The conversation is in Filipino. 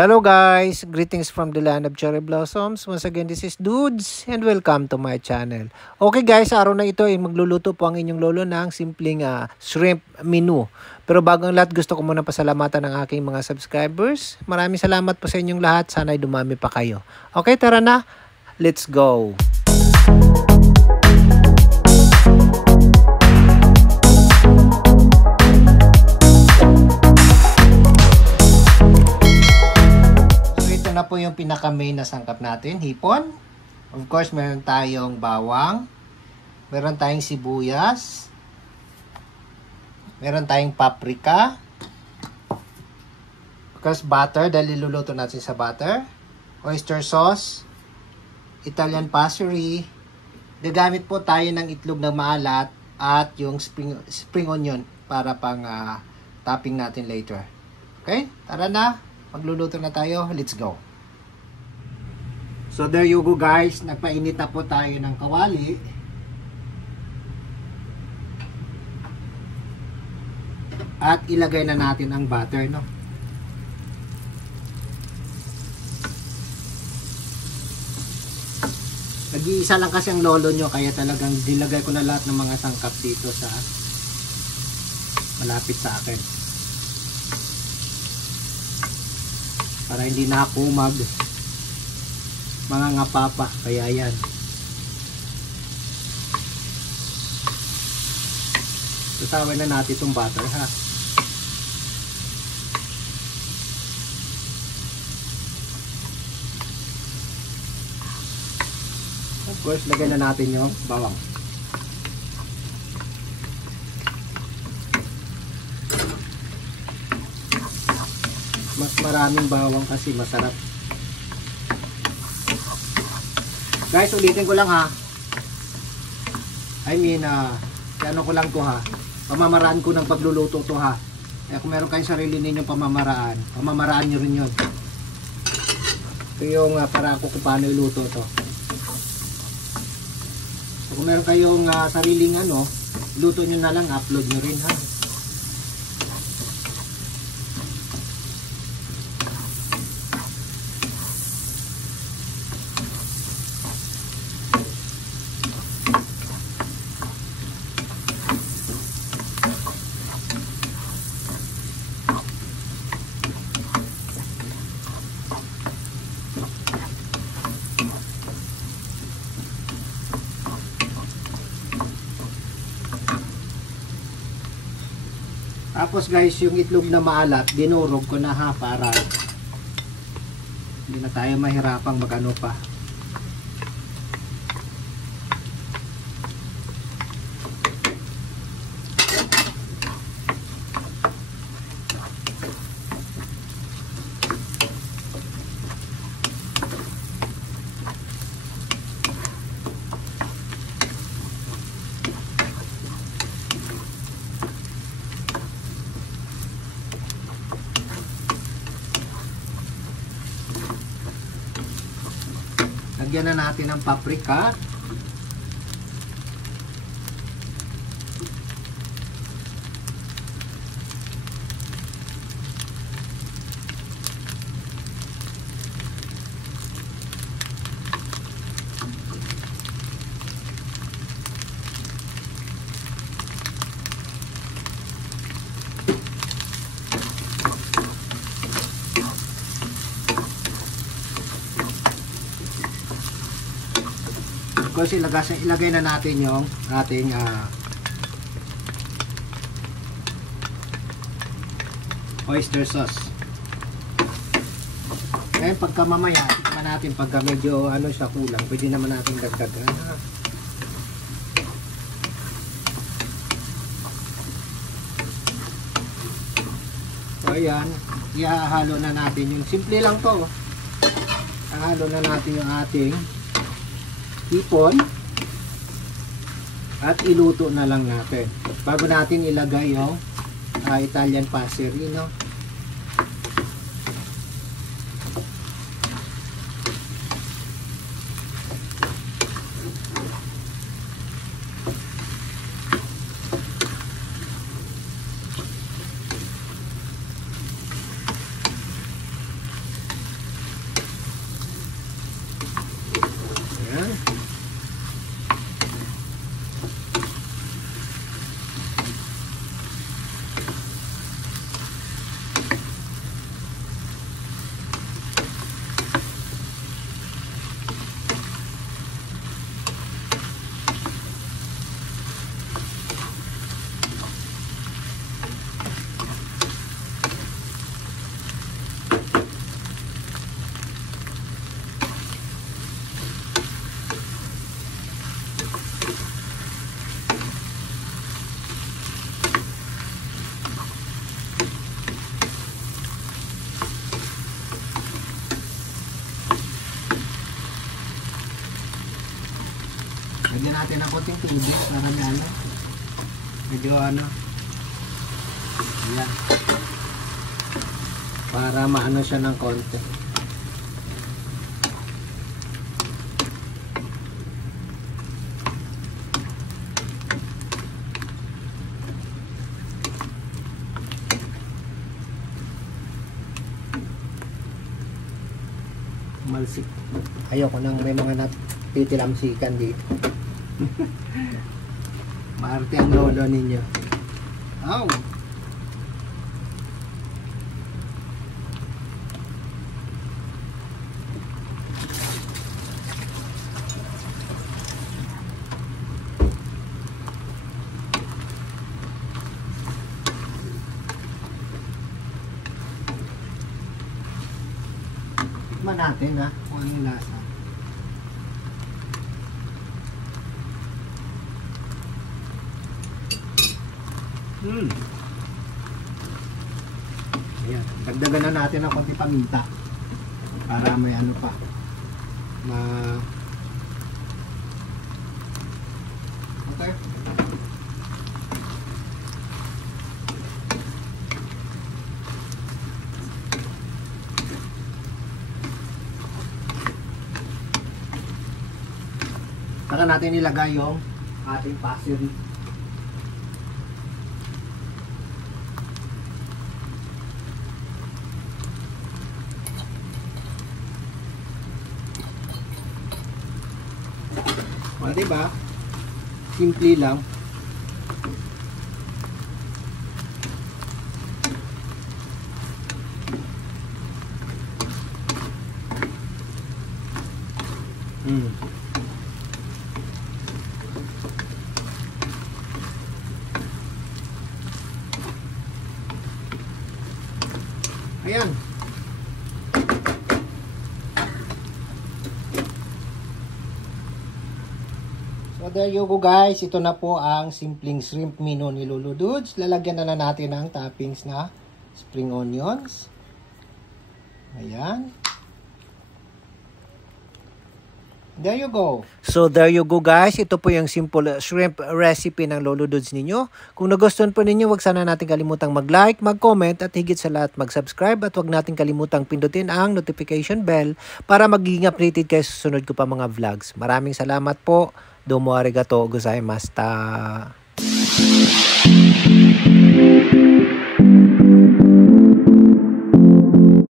Hello guys, greetings from the land of cherry blossoms. Once again, this is Dudes and welcome to my channel. Okay guys, araw na ito ay magluluto po ang inyong lolo ng simpleng shrimp menu. Pero bago ang lahat, gusto ko muna pasalamatan ang aking mga subscribers. Maraming salamat po sa inyong lahat. Sana ay dumami pa kayo. Okay, tara na. Let's go. Na po yung pinaka main na sangkap natin, hipon. Of course, meron tayong bawang, meron tayong sibuyas, meron tayong paprika, of course butter dahil iluluto natin sa butter, oyster sauce, Italian passery, gagamit po tayo ng itlog na maalat at yung spring onion para pang topping natin later. Okay, tara na, magluluto na tayo, let's go. So there you go guys, nagpainit na po tayo ng kawali. At ilagay na natin ang butter, no? Nag-iisa lang kasi ang lolo nyo, kaya talagang dilagay ko na lahat ng mga sangkap dito sa malapit sa akin. Para hindi na ako mga ngapapa, kaya yan. Sasawin na natin itong butter, ha. Of course, lagyan na natin yung bawang. Mas maraming bawang kasi masarap. Guys, ulitin ko lang ha. I mean, ano ko lang to ha. Pamamaraan ko ng pagluluto to ha. Kaya kung meron kayong sarili ninyong pamamaraan nyo rin yun. Ito yung para ako kung paano iluto to. So, kung meron kayong sariling luto nyo na lang, upload nyo rin ha. Tapos guys, yung itlog na maalat, dinurog ko na ha, para hindi na tayo mahirapang magano pa. Lagyan na natin ng paprika. Kasi ilagay na natin yung ating oyster sauce. Ngayon pagka mamaya, tikman natin pagka medyo siya kulang, pwede naman natin dagdagan. So ayan, ihahalo na natin yung simple lang to. Ihahalo na natin yung ating hipon at iluto na lang natin bago natin ilagay yung Italian passery, no? Lagyan natin ng konting tubig para medyo ayan. Para maano siya ng konti. Malsik. Ayoko nang may mga natitilamsikan dito. Maarte ang lolo ninyo. Ow! Tikman natin kung ano yung lasa. Ayan, dagdagan na natin ng konti paminta para may ano pa okay. Saka natin ilagay yung ating pasiri. O, diba? Simple lang. Ayan. So there you go guys. Ito na po ang simpleng shrimp menu ni Lolo Dudes. Lalagyan na natin ng toppings na spring onions. Ayan. There you go. So there you go guys. Ito po yung simple shrimp recipe ng Lolo Dudes ninyo. Kung nagustuhan po ninyo, wag sana natin kalimutang mag-like, mag-comment at higit sa lahat mag-subscribe at wag natin kalimutang pindutin ang notification bell para magiging updated kayo sa susunod ko pa mga vlogs. Maraming salamat po. Domo arigato gozaimashita.